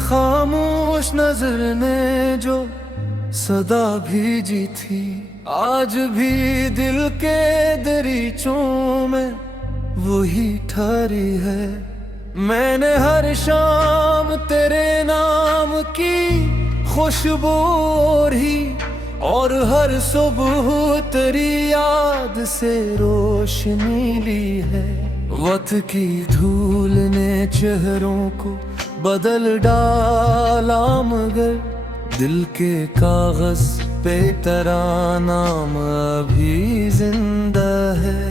खामोश नजर ने जो सदा भेजी थी, आज भी दिल के दरीचों में वही ठहरी है। मैंने हर शाम तेरे नाम की खुशबू ओढ़ी और हर सुबह तेरी याद से रोशनी ली है। वक्त की धूल ने चेहरों को बदल डाला, मगर दिल के कागज पे तेरा नाम अभी जिंदा है।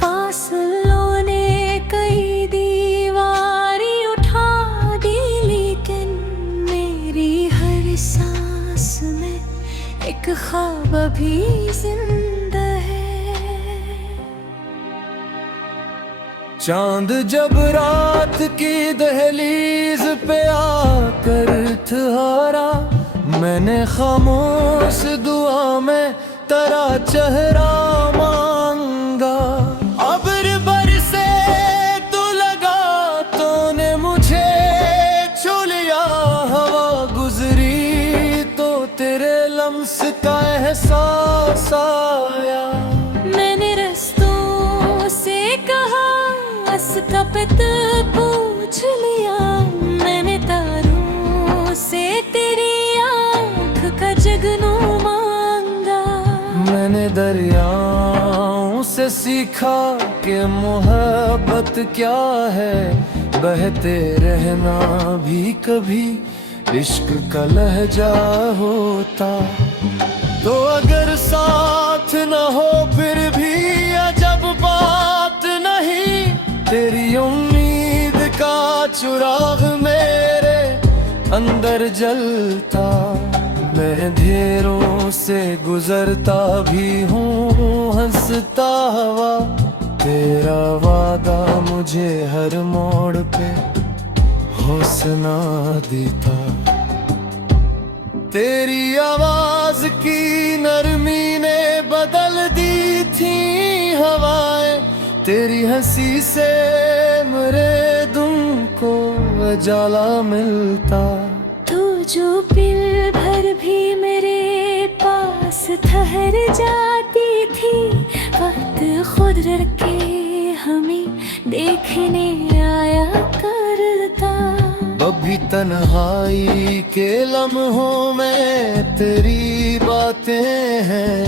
फासलों ने कई दीवारी उठा दी, लेकिन मेरी हर सांस में एक ख्वाब अभी जिंदा है। चांद जब रात की दहलीज पे आकर ठहरा, मैंने खामोश दुआ में तेरा चेहरा मांगा। अब्र बरसे तो लगा तूने मुझे छू लिया, हवा गुजरी तो तेरे लम्स का एहसास आया। मैंने रस्तों से कहा, का पित पूछ लिया, मैंने तारों से तेरी आँख का जगनू मांगा। मैंने दरियाओं से सीखा कि मोहब्बत क्या है, बहते रहना भी कभी इश्क का लहजा होता। तो अगर साथ न हो फिर भी अजब बात नहीं, तेरी उम्मीद का चिराग मेरे अंदर जलता। मैं अंधेरों से गुजरता भी हूँ हंसता हुआ, तेरा वादा मुझे हर मोड़ पे हौसला देता। तेरी आवाज की नरमी ने बदल दी थी हवाएं, तेरी हंसी से मेरे दिल को उजाला मिलता। तू जो पल भर भी मेरे पास ठहर जाती थी, वक्त खुद के हमें देखने आया करता। अभी तन्हाई के लम्हों में तेरी बातें हैं,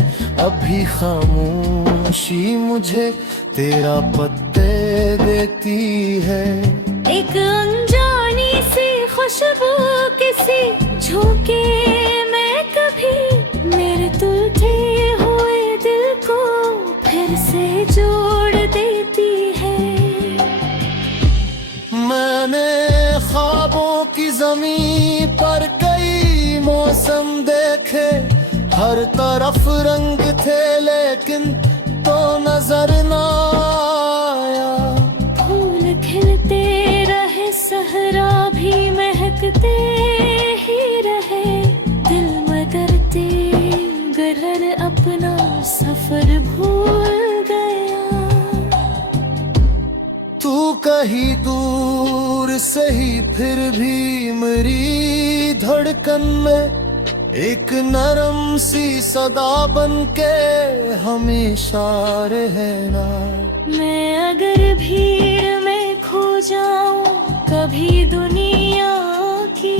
अभी खामोशी मुझे तेरा पत्ते देती है। एक अनजानी सी खुशबू किसी झोंके में कभी मेरे टूटे हुए दिल को फिर से जोड़ देती है। मैंने ख्वाबों की ज़मीं पर कई मौसम देखे, हर तरफ रंग थे लेकिन तो नजर न आया। फूल खिलते रहे, सहरा भी महकते ही रहे, दिल मगरते गरर अपना सफर भूल गया। तू कहीं दूर सही फिर भी मेरी धड़कन में एक नरम सी सदा बन के हमेशा रहना। मैं अगर भीड़ में खो जाऊं कभी दुनिया की,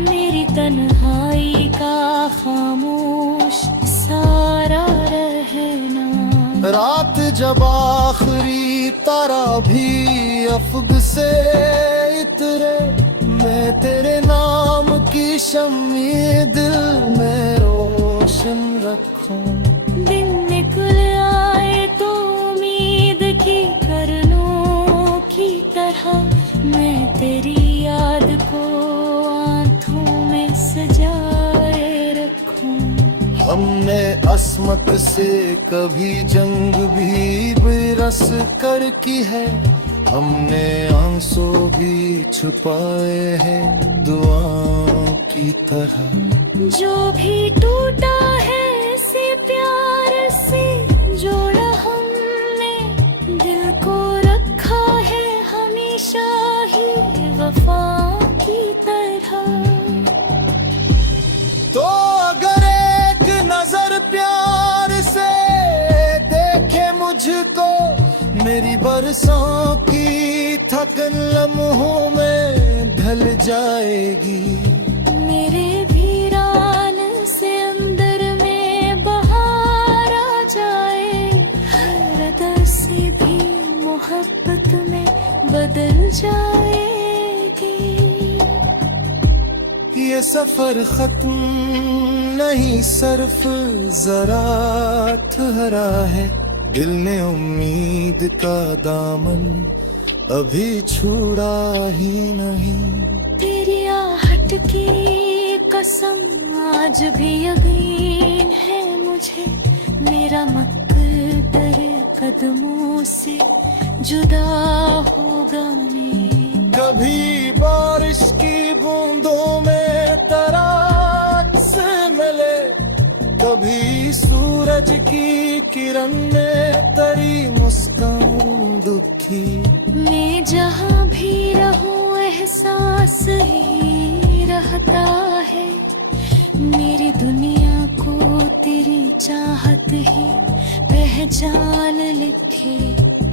मेरी तन्हाई का खामोश सारा रहना। रात जब आखिरी तारा भी अफग से इतरे, मैं तेरे नाम की शम्मी दिल में रोशन रखूं। दिन निकल आए तो उम्मीद की करनों की तरह, मैं तेरी याद को आंखों में सजाए रखूं। हमने अस्मत से कभी जंग भी बिरस कर की है, हमने आंसू भी छुपाए हैं दुआओं की तरह। जो भी टूटा है ऐसे प्यार से जोड़ा हमने, दिल को रखा है हमेशा ही वफा की तरह। मेरी बरसों की थकन लम्हों में ढल जाएगी। मेरे वीरान से अंदर में बहार आ जाए, हर अदा से भी मोहब्बत में बदल जाएगी। ये सफर खत्म नहीं, सिर्फ जरा ठहरा है। दिल ने उम्मीद का दामन अभी छोड़ा ही नहीं। तेरी आहट की कसम आज भी यकीन है मुझे, मेरा मकदर कदमों से जुदा होगा नहीं। कभी बारिश की बूंदों में तरास मिले, कभी सूरज की किरण में तेरी मुस्कान दुखी। मैं जहाँ भी रहूं एहसास ही रहता है, मेरी दुनिया को तेरी चाहत ही पहचान लिखे।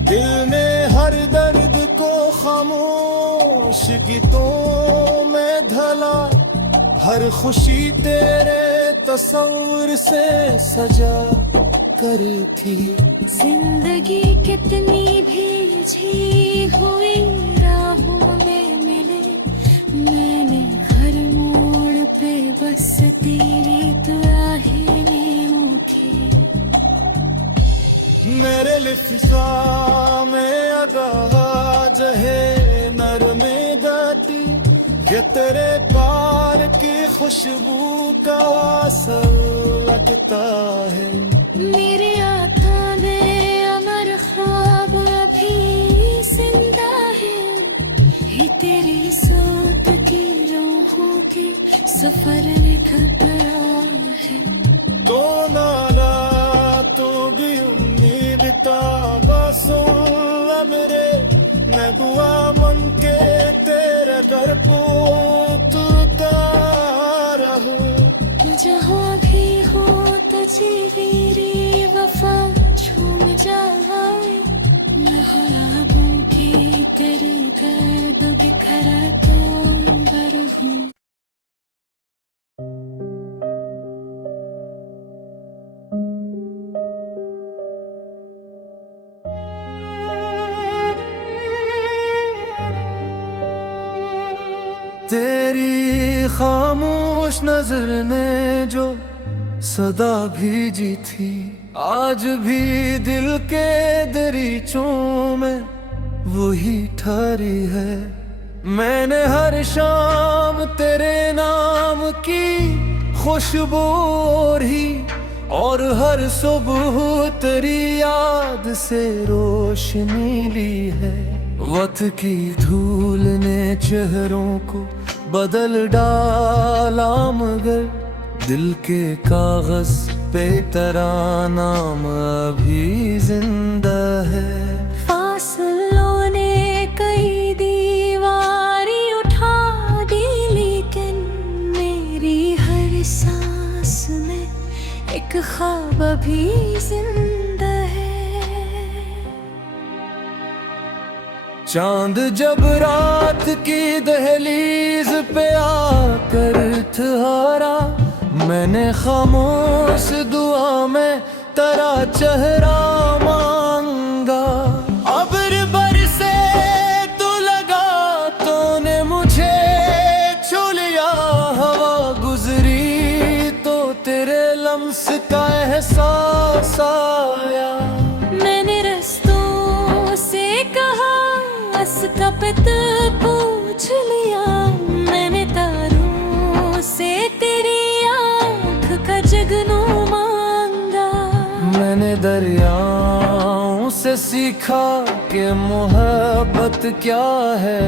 दिल ने हर दर्द को खामोश गीतों में ढला, हर खुशी तेरे तस्वीर से सजा कर थी। जिंदगी कितनी भी झी हुई राहों में मिले, मैंने हर मोड़ पे बस तेरी दुआएं उठी। मेरे लिफ़्ज़ा में आगाज़ है नरमे गाती, ये तेरे प्यार की खुशबू का असर लगता है। मेरे आता में अमर ख्वाब अभी जिंदा है, ये तेरी सोत की रूहों की सफर लिखा गया है। तो नाला तो भी उम्मीद का सुन मेरे, मैं दुआ मन के तेरे दर को तुरता रहूं। जहाँ भी हो तस्वीरी वफा झूम जाए, मैं ख्वाबों की तेरी गर्द बिखरा तो रहूं। तेरी खामोश नजर ने जो सदा भेजी थी, आज भी दिल के दरीचों में वही ठहरी है। मैंने हर शाम तेरे नाम की खुशबू ही, और हर सुबह तेरी याद से रोशनी ली है। वक्त की धूल ने चेहरों को बदल डाला, मगर दिल के कागज पे तेरा नाम अभी जिंदा है। फासलों ने कई दीवारी उठा दी, लेकिन मेरी हर सांस में एक ख्वाब अभी जिंदा है। चांद जब रात की दहलीज पे आकर ठहरा, मैंने खामोश दुआ में तेरा चेहरा मांगा। अब्र बरसे तो लगा तूने मुझे छू लिया, हवा गुजरी तो तेरे लम्स का एहसास आया। मैंने रस्तों से कहा, का पित पूछ लिया, मैंने तारों से तेरी आँख का जगनू मांगा। मैंने दरियाओं से सीखा कि मोहब्बत क्या है,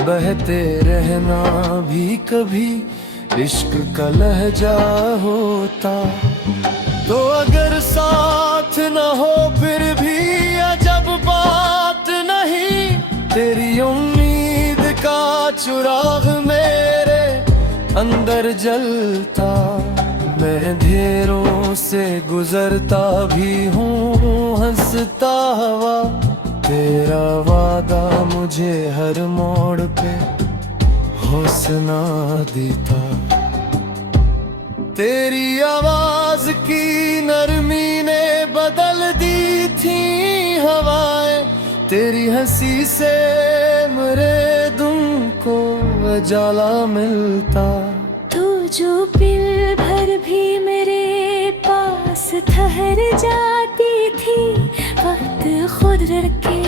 बहते रहना भी कभी इश्क का लहजा होता। तो अगर साथ न हो फिर भी अजब बात नहीं, तेरी उम्मीद का चिराग मेरे अंदर जलता। मैं अंधेरों से गुजरता भी हूँ, हंसता हवा तेरा वादा मुझे हर मोड़ पे हौसला देता। तेरी आवाज की नरमी ने बदल दी थी हवाएं, तेरी हंसी से मेरे दिल को उजाला मिलता। तू जो पल भर भी मेरे पास ठहर जाती थी, वक्त खुद के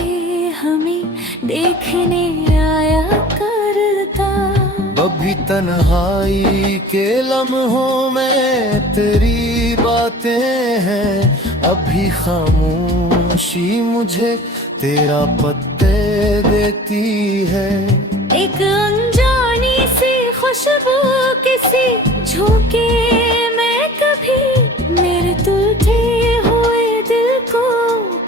हमें देखने आया करता। अभी तन्हाई के लम्हों में तेरी बातें हैं, अभी खामोशी मुझे तेरा पत्ते देती है। एक अनजानी सी खुशबू किसी झोंके में कभी मेरे टूटे हुए दिल को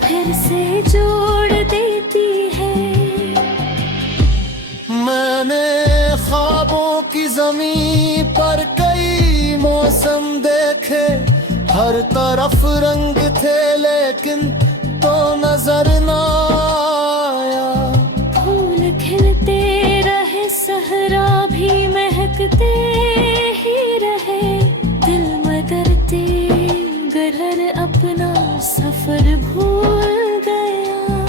फिर से जोड़ देती है। मैंने ख्वाबों की ज़मीं पर कई मौसम देखे, हर तरफ रंग थे लेकिन तो नजर ना आया। फूल खिलते रहे, सहरा भी महकते ही रहे, दिल मदरते गहर अपना सफर भूल गया।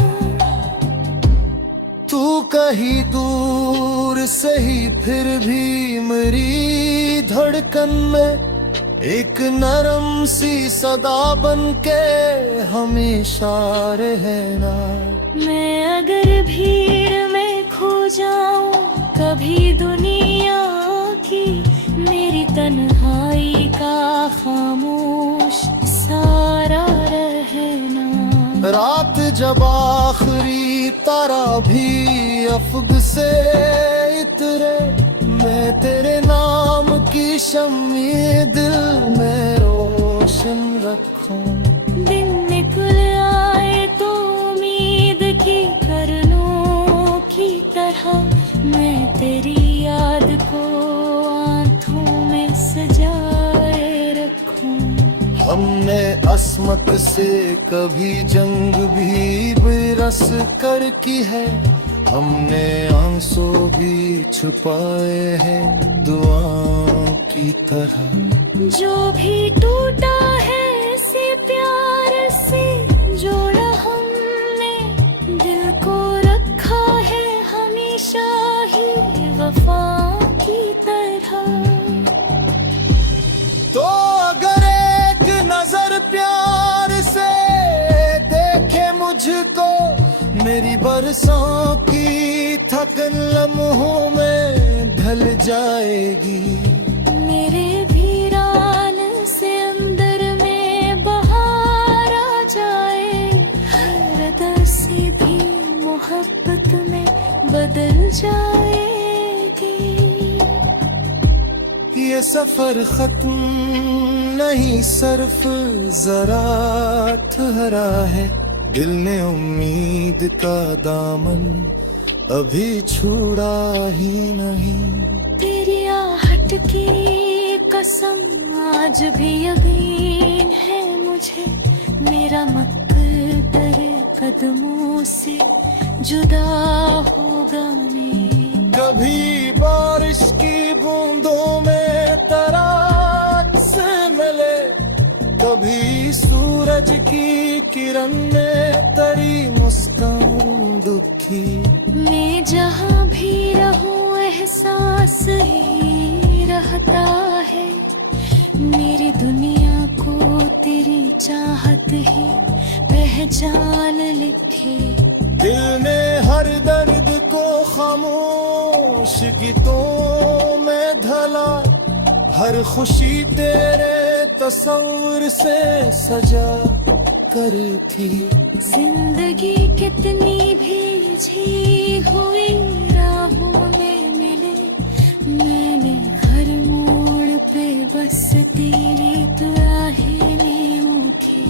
तू कहीं दूर सही फिर भी मेरी धड़कन में एक नरम सी सदा बन के हमेशा रहना। मैं अगर भीड़ में खो जाऊं कभी दुनिया की, मेरी तन्हाई का खामोश सारा रहना। रात जब आखिरी तारा भी अफग से इतरे, मैं तेरे नाम की शम्मी दिल में रोशन रखूं। दिन निकल आए तो उम्मीद की करनों की तरह मैं तेरी याद को आंखों में सजाए रखूं। हमने अस्मत से कभी जंग भी बिरस कर की है, हमने आंसू भी छुपाए हैं दुआओं की तरह। जो भी टूटा है ऐसे प्यार से जोड़ा हमने, दिल को रखा है हमेशा ही वफा की तरह। तो अगर एक नजर प्यार से देखे मुझको, मेरी बरसों की थकन लम्हों में ढल जाएगी। मेरे वीरान से अंदर में बहार आ जाए, हर दर से भी मोहब्बत में बदल जाएगी। ये सफर खत्म नहीं, सिर्फ जरा ठहरा है, दिल ने उम्मीद का दामन अभी छोड़ा ही नहीं। तेरी आहट की कसम आज भी यकीन है मुझे, मेरा मकदर कदमों से जुदा होगा नहीं। कभी बारिश की बूंदों में तरास मिले, कभी सूरज की किरण में तेरी मुस्कान दुखी। मैं जहाँ भी रहूं एहसास ही रहता है, मेरी दुनिया को तेरी चाहत ही पहचान लिखे। दिल ने हर दर्द को खामोश गीतों में ढला, हर खुशी तेरे तस्वीर से सजा कर थी। जिंदगी कितनी भी झी हुई राहों में मिले, मैंने हर मोड़ पे बस तेरी दुआएं उठी।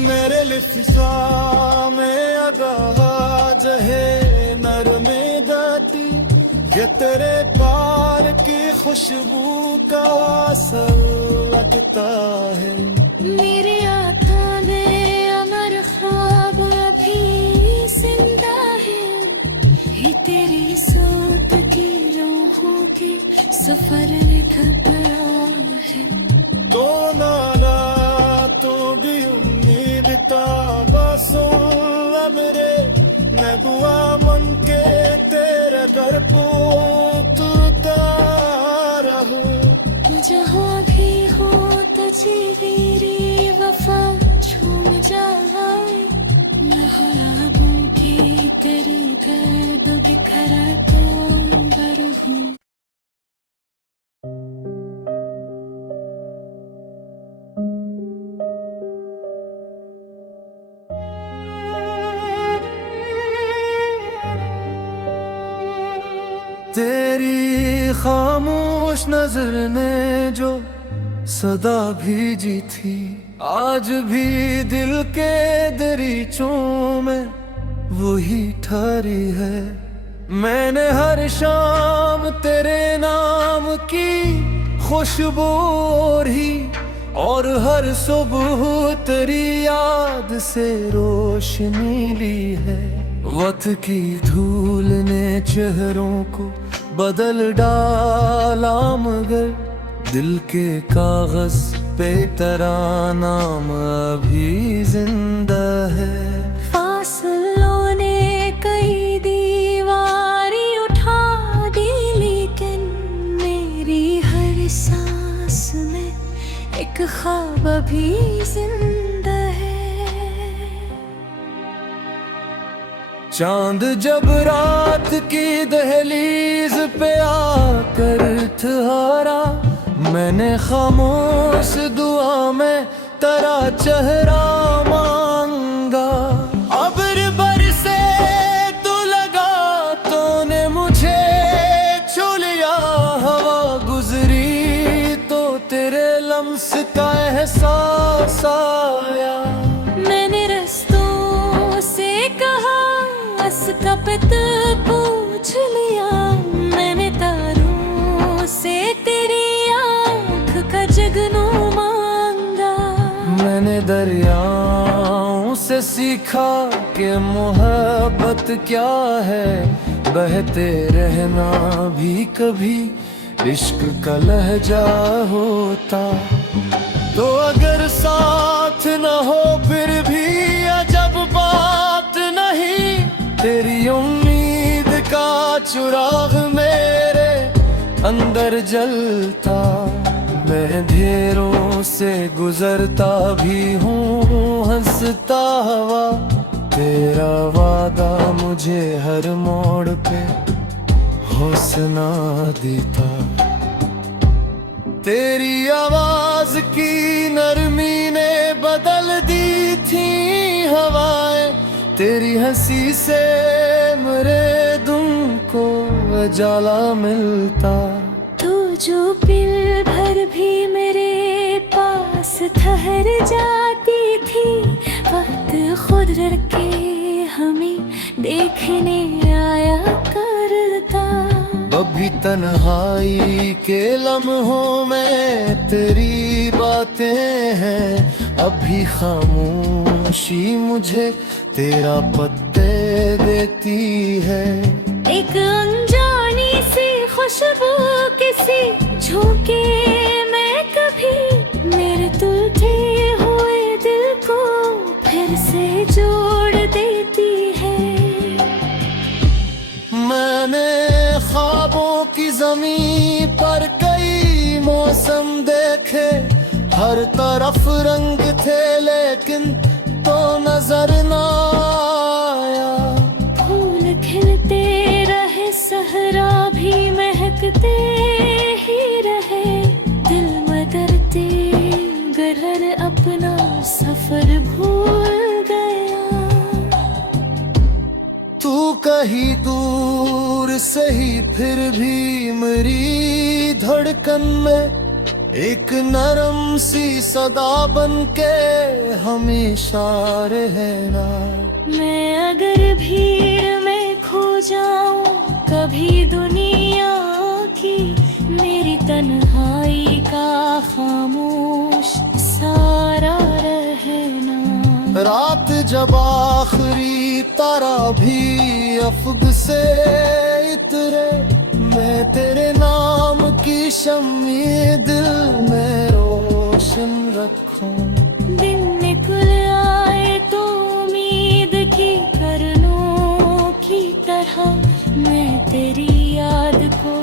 मेरे लिफ्सा में अदा जहे नरमे दाती, ये तेरे प्यार की खुशबू का असर लगता है। मेरे आका ने अमर ख्वाब सफर निकल गया है। तो नाला तो भी उम्मीद का बसुल्ला मेरे, मैं दुआ मन के तेरे दर को तुरता रहूं। जहाँ भी हो तस्वीरी वफा झूम जाए, मैं ख्वाबों की तेरी गर्द बिखरा तो अंबर हूँ। तेरी खामोश नजर ने जो सदा भेजी थी, आज भी दिल के दरीचों में वही ठहरी है। मैंने हर शाम तेरे नाम की खुशबू ओढ़ी, और हर सुबह तेरी याद से रोशनी ली है। वक्त की धूल ने चेहरों को बदल डाला, मगर दिल के कागज पे तेरा नाम अभी जिंदा है। फासलों ने कई दीवारी उठा दी, लेकिन मेरी हर सांस में एक ख्वाब अभी जिंदा है। चांद जब रात की दहलीज पे आकर ठहरा, मैंने खामोश दुआ में तेरा चेहरा मांगा। अब्र बरसे तो लगा तूने मुझे छू लिया, हवा गुजरी तो तेरे लम्स का एहसास आया। मैंने रस्तों से कहा, का पित पूछ लिया, मैंने तारों से तेरी आँख का जगनू मांगा। मैंने दरियाओं से सीखा कि मोहब्बत क्या है, बहते रहना भी कभी इश्क का लहजा होता। तो अगर साथ न हो फिर भी अजब बात नहीं, तेरी उम्मीद का चिराग मेरे अंदर जलता। मैं अंधेरों से गुजरता भी हूँ हंसता हुआ, तेरा वादा मुझे हर मोड़ पे हौसला देता। तेरी आवाज की नरमी ने बदल दी थी हवाएं, तेरी हंसी से मेरे दिल को उजाला मिलता। तू जो पल भर भी मेरे पास ठहर जाती थी, वक्त खुद के हमें देखने आया करता। अभी तन्हाई के लम्हों में तेरी बातें हैं, अभी खामोशी मुझे तेरा पत्ते देती है। एक अनजानी सी खुशबू किसी झोंके में कभी मेरे टूटे हुए दिल को फिर से जोड़ देती है। मैंने ख्वाबों की ज़मीं पर कई मौसम देखे, हर तरफ रंग थे लेकिन तो नजर न आया। फूल खिलते रहे, सहरा भी महकते ही रहे, दिल मदरते गहर अपना सफर भूल गया। तू कहीं दूर सही फिर भी मेरी धड़कन में एक नरम सी सदा बन के हमेशा रहना। मैं अगर भीड़ में खो जाऊं कभी दुनिया की, मेरी तन्हाई का खामोश सारा रहना। रात जब आखिरी तारा भी अफक से इतरे, मैं तेरे नाम की शम्मी दिल में रोशन रखूं। दिन निकल आए तो उम्मीद की करनों की तरह मैं तेरी याद को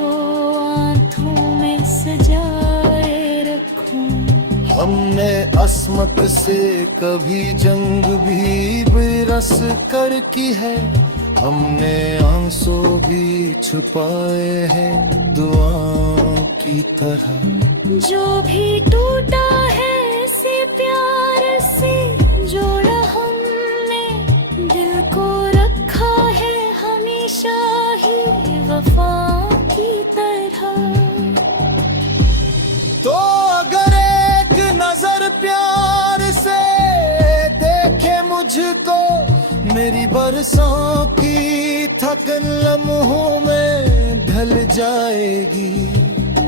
आंखों में सजाए रखूं। हमने अस्मत से कभी जंग भी बिरस कर की है, हमने आंसू भी छुपाए हैं दुआओं की तरह। जो भी टूटा है ऐसे प्यार से जोड़ा हमने, दिल को रखा है हमेशा ही वफा की तरह। तो अगर एक नजर प्यार से देखे मुझको, मेरी बरसों की थकन लम्हों में ढल जाएगी।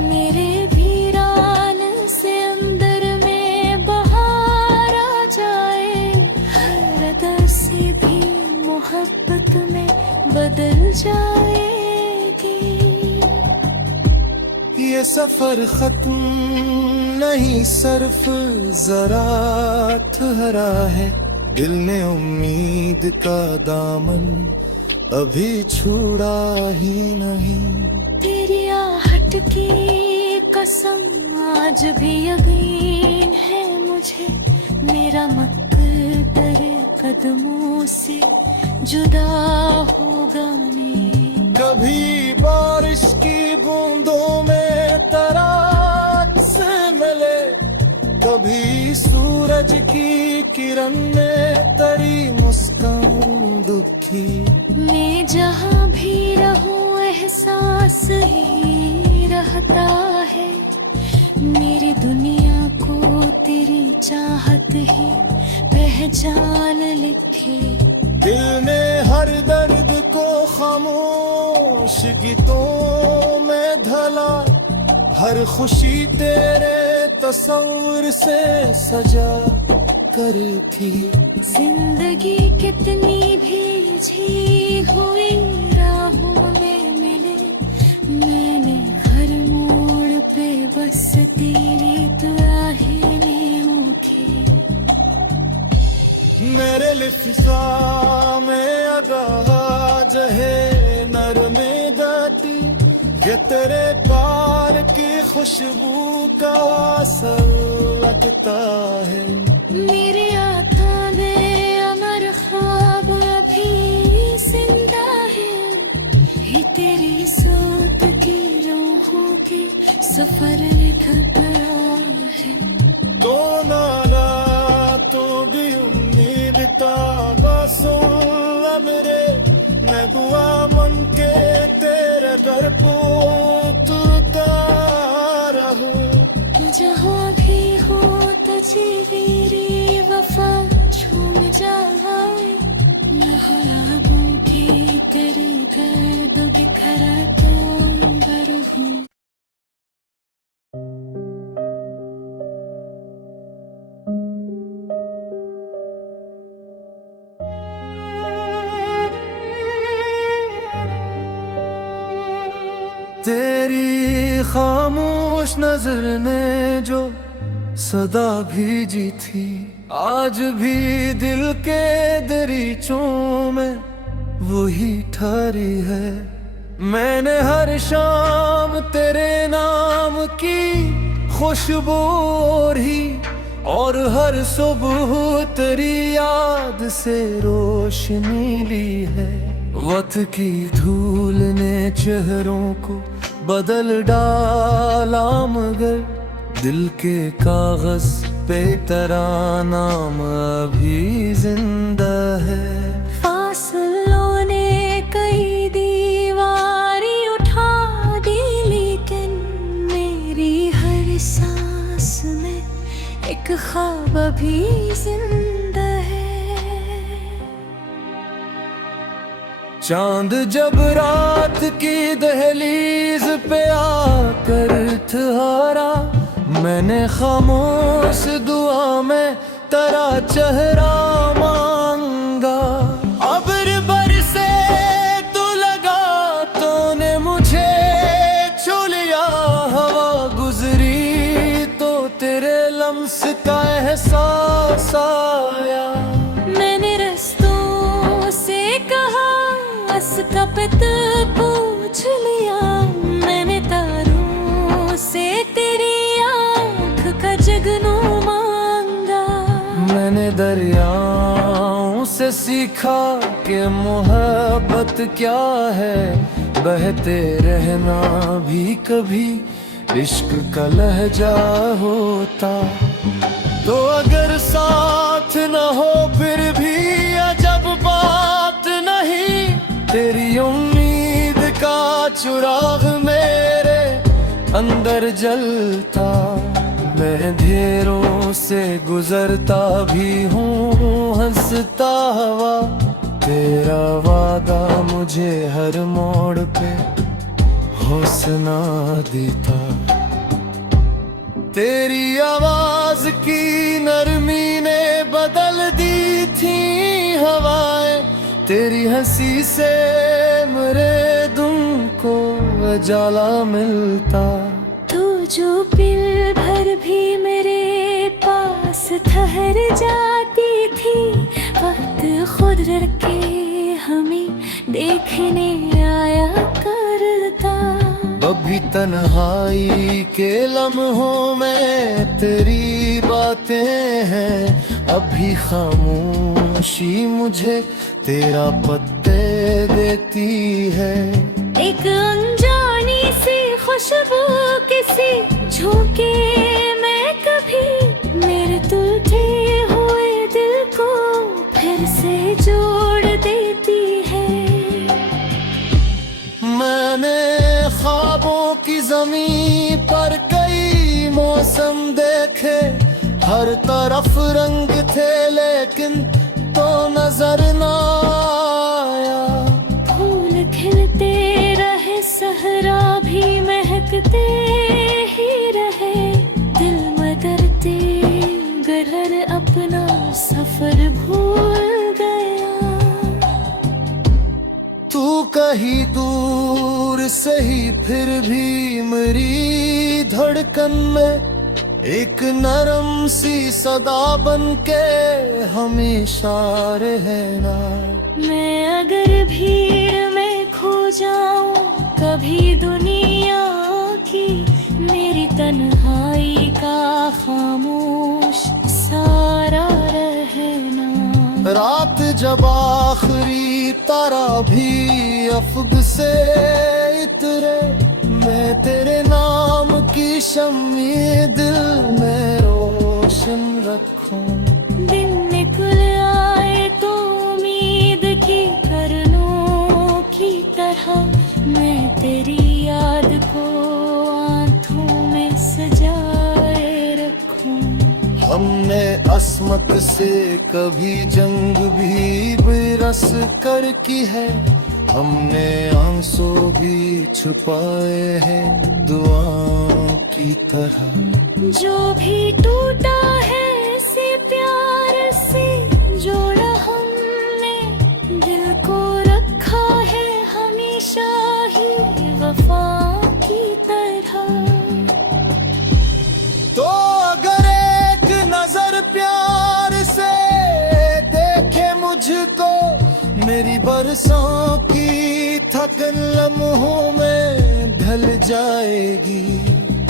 मेरे वीरान से अंदर में बहार आ जाए, हर अदा से भी मोहब्बत में बदल जाएगी। ये सफर खत्म नहीं, सिर्फ जरा ठहरा है। दिल ने उम्मीद का दामन अभी छुड़ा ही नहीं। तेरी आहट की कसम आज भी यकीन है मुझे, मेरा मकदर कदमों से जुदा होगा नहीं। कभी बारिश की बूंदों में तरास मिले, कभी सूरज की किरण में तेरी मुस्कान दुखी। मैं जहाँ भी रहूं एहसास ही रहता है, मेरी दुनिया को तेरी चाहत ही पहचान लिखे। दिल ने हर दर्द को खामोश गीतों में ढला, हर खुशी तेरे तस्वीर से सजा कर थी। जिंदगी कितनी भी झी हुई राहों में मिले, मैंने हर मोड़ पे बस तेरी दुआएं उठी। मेरे लिफा में आगाज है नरमे दाती, ये तेरे प्यार की खुशबू का असर लगता है। मेरे आका ने अमर ख्वाब अभी जिंदा है, ये तेरी सोत की रूहों की सफर लिखता है। तो नाला तो भी उम्मीद का बसुल्ला मेरे, मैं दुआ मन के तेरे दर को तुरता रहूं। जहाँ भी हो तस्वीरी वफा झूम जाए, लहराबों की तेरी गर्द बिखरा तो अंबर हूँ। तेरी खामोश नजर ने जो सदा भेजी थी, आज भी दिल के दरीचों में वही ठहरी है। मैंने हर शाम तेरे नाम की खुशबू ओढ़ी, और हर सुबह तेरी याद से रोशनी ली है। वक्त की धूल ने चेहरों को बदल डाला, मगर दिल के कागज पे तेरा नाम अभी जिंदा है। फासलों ने कई दीवारी उठा दी, लेकिन मेरी हर सांस में एक ख्वाब अभी जिंदा है। चांद जब रात की दहलीज पे आकर ठहरा, मैंने खामोश दुआ में तेरा चेहरा मांगा। अब्र बरसे तो लगा, तूने मुझे छू लिया, हवा उसका एहसास आया। मैंने रस्तों से कहा उसका पता पूछ लिया। मैंने तारों से तेरी आँख का जगनू मांगा। मैंने दरियाओं से सीखा कि मोहब्बत क्या है, बहते रहना भी कभी इश्क का लहजा होता। तो अगर साथ न हो फिर भी अजब बात नहीं, तेरी उम्मीद का चिराग मेरे अंदर जलता। मैं अंधेरों से गुजरता भी हूँ हंसता हुआ, तेरा वादा मुझे हर मोड़ पे हौसला देता। तेरी आवाज की नरमी ने बदल दी थी हवाएं, तेरी हंसी से मेरे दिल को उजाला मिलता। तू जो पल भर भी मेरे पास ठहर जाती थी, वक्त खुद के हमें देखने आया करता। अभी तन्हाई के लम्हों में तेरी बातें हैं, अभी खामोशी मुझे तेरा पत्ते देती है। एक अनजानी सी खुशबू किसी झोंके में कभी मेरे टूटे हुए दिल को फिर से जोड़ देती है। मैंने ख्वाबों की ज़मीं पर कई मौसम देखे, हर तरफ रंग थे लेकिन तो नजर न आया। फूल खिलते रहे सहरा भी महकते ही रहे, दिल मदरते घर अपना सफर भूल गया। तू कहीं दूर सही फिर भी मेरी धड़कन में एक नरम सी सदा बन के हमेशा रहना। मैं अगर भीड़ में खो जाऊं कभी दुनिया की, मेरी तन्हाई का खामोश सारा रहना। रात जब आखिरी तारा भी अफक से इतरे, मैं तेरे नाम की शम्मी दिल में रोशन रखूं। दिन निकल आए तो उम्मीद की करनों की तरह मैं तेरी याद को आंखों में सजाए रखूं। हमने अस्मत से कभी जंग भी बिरस कर की है, हमने आंसू भी छुपाए हैं दुआओं की तरह। जो भी टूटा है ऐसे प्यार से जोड़ा हमने, दिल को रखा है हमेशा ही वफा की तरह। तो अगर एक नजर प्यार से देखे मुझको, मेरी बरसों की थकन लम्हों में ढल जाएगी।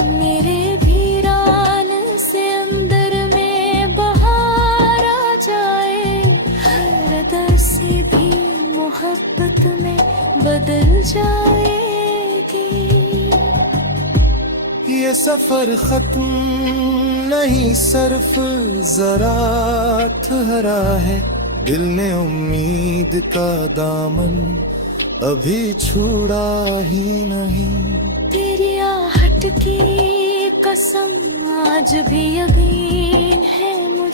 मेरे वीरान से अंदर में बहार आ जाए, हर दर से भी मोहब्बत में बदल जाएगी। ये सफर खत्म नहीं सिर्फ जरा ठहरा है, दिल ने उम्मीद का दामन अभी छोड़ा ही नहीं। तेरी आहट की कसम आज भी यकीन है मुझे।